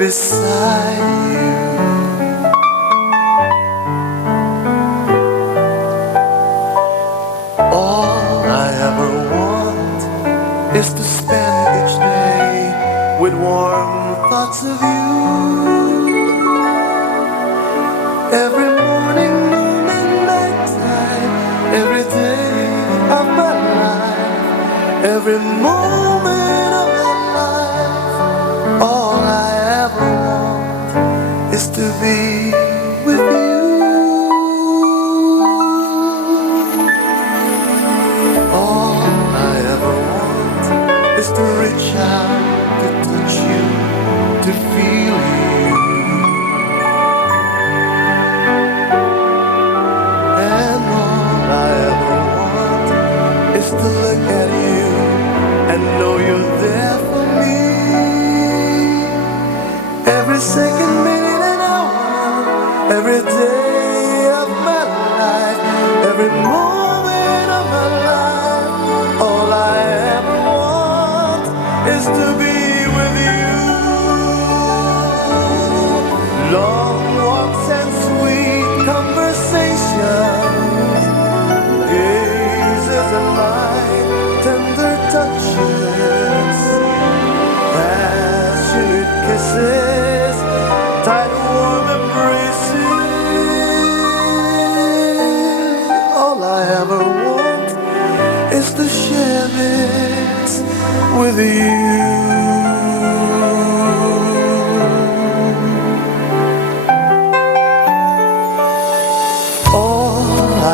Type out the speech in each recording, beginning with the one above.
beside you. All I ever want is to spend each day with warm thoughts of you. Every morning, noon and night time, every day of my life, every moment of my life. All I ever want is to be with you. All I ever want is to reach out, to touch you, to feel you. And all I ever want is to look at you and know you're there for me. Every second, minute and hour, every day of my life, every moment of my life. All I ever want is to be with you. Long walks and sweet conversations, gazes and light, tender touches, passionate kisses, tight warm embraces. All I ever want is to share this with you. All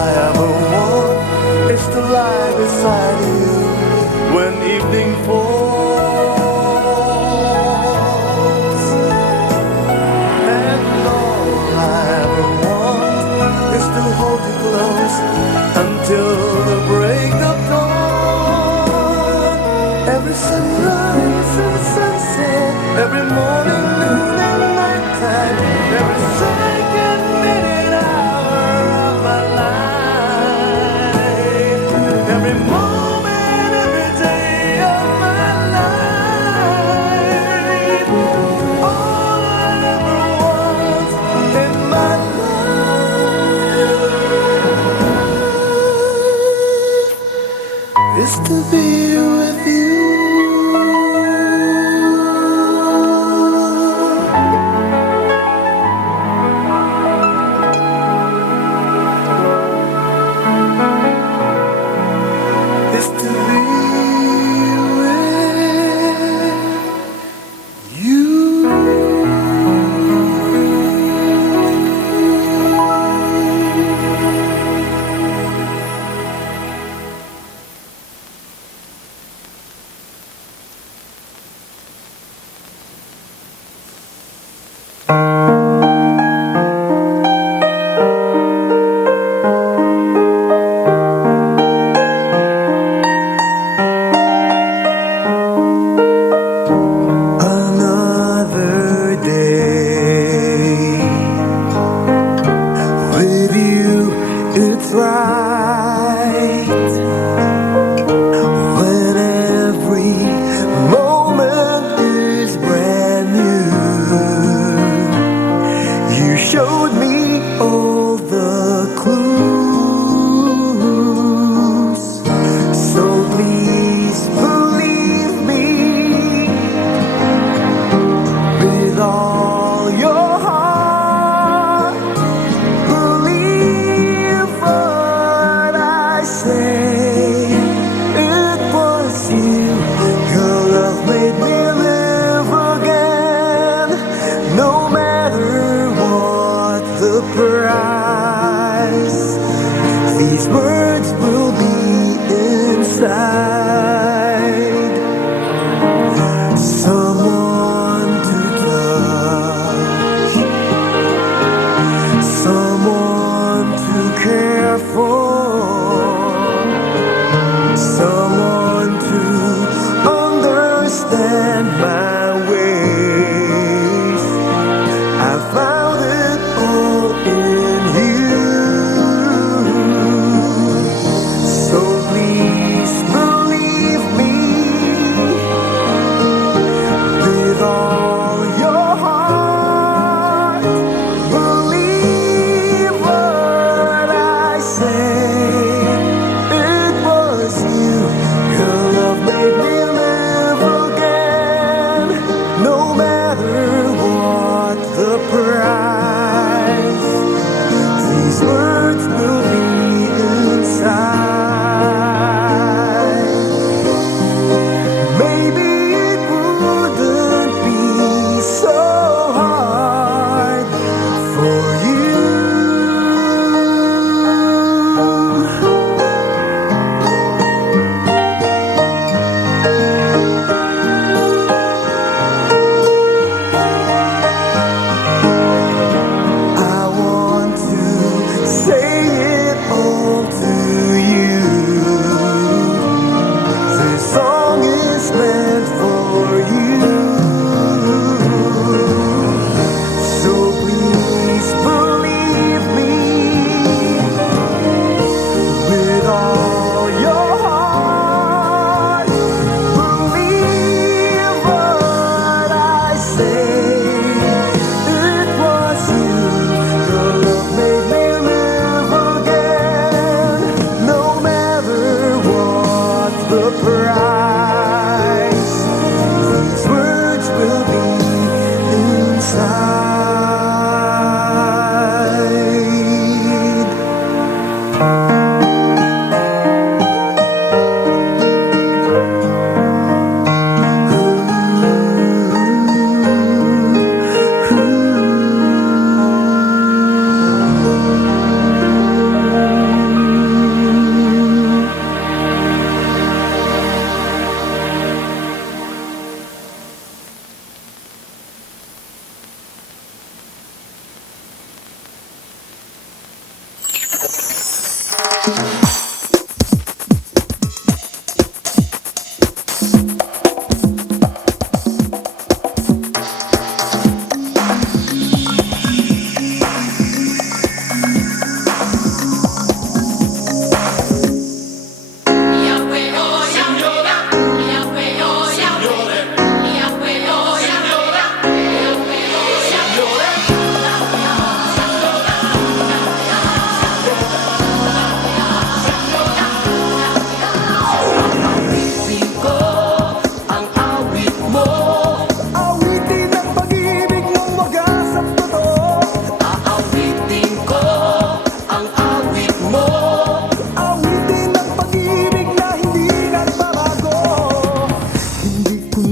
I ever want is to lie beside you when evening falls. And all I ever want is to hold you close until the break of dawn. Every sunrise and sunset, every morning, noon and night time, every second, minute, hour of my life, every moment, every day of my life. All I ever want in my life is to be with you. Is to be with you.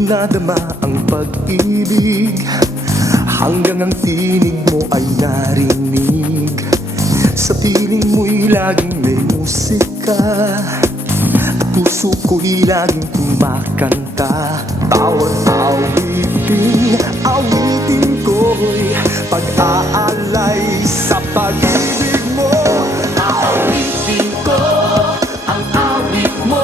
nadama ang pag-ibig, hanggang ang tinig mo ay narinig. Sa piling mo'y laging may musika, puso ko'y laging kumakanta. Tawag awitin, awitin ko'y pag-aalay sa pag-ibig mo. Awitin ko ang awit mo,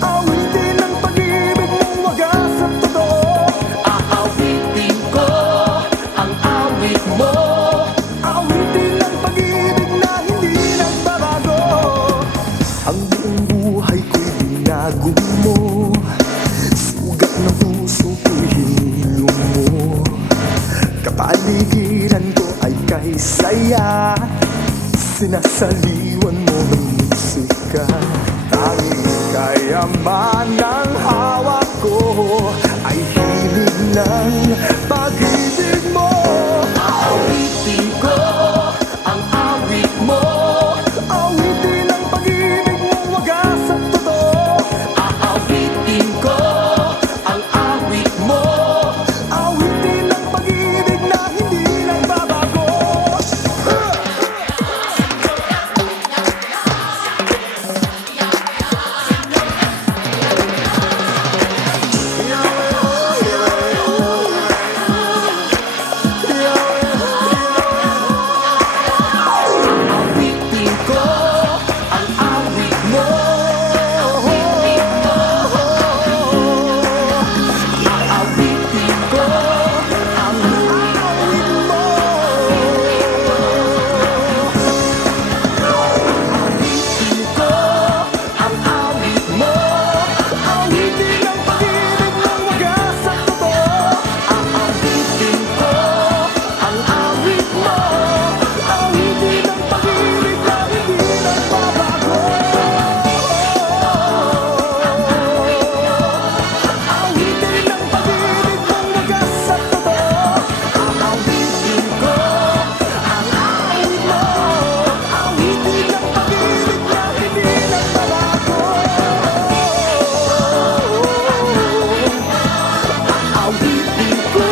awitin ang pag-ibig mong wagas at totoo. Aawitin ko ang awit mo, awitin ang pag-ibig na hindi nagbabago. Ang buong buhay ko'y binago mo, sugat ng puso ko'y hinilom mo. Kapaligiran ko ay kay saya, sinasaliwan mo ng musika. Tanging kayaman ng hawak ko ay hilig ng pag-ibig mo. Aawitin ko ang awit mo, awitin ang pag-ibig mong wagas at totoo. Aawitin ko ang awit mo, awitin ang pag-ibig na hindi nagbabago. Awitin ko ang awit mo, aawitin ko ang awit mo, awitin ko ang awit mo, awitin ang pag-ibig mong wagas at totoo. Aawitin ko ang awit mo, awitin ang pag-ibig na hindi nagbabago. Awitin ang pag-ibig mong wagas at totoo. Aawitin ko ang awit mo, awitin ang pag-ibig na hindi nagbabago. Aawitin ko.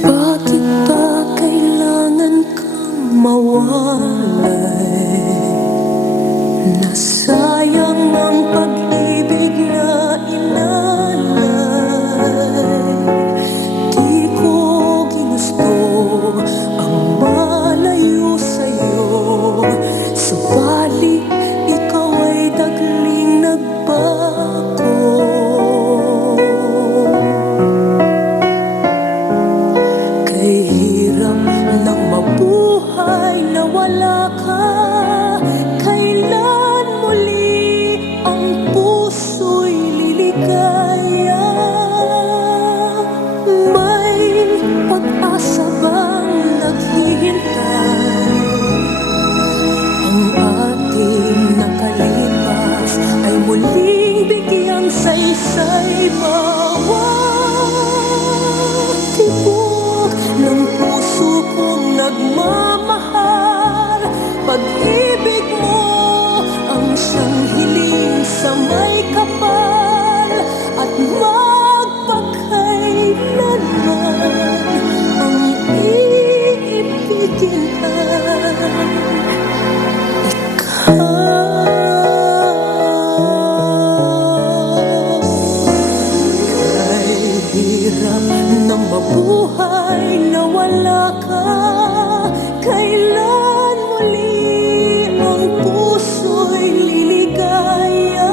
Bakit ba kailangan kang mawalay? Nasayang ang pag-ibig na inalay. Di ko ginusto ang malayo sa'yo, subalit ikaw ay tagling nagbago. Kay hirap ng mabuhay na wala ka, kailan muli ang puso'y liligaya? May pag-asa bang naghihintay? Ang ating nakalipas ay muling bigyang saysay, mawatibok ng puso kong nagmamahal. Pag-ibig mo ang siyang hiling sa may kapal, at magpakailanman ang iibigin ay kay hirap ng mabuhay na wala ka, kailan muli ang puso'y liligaya?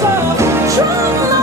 so true.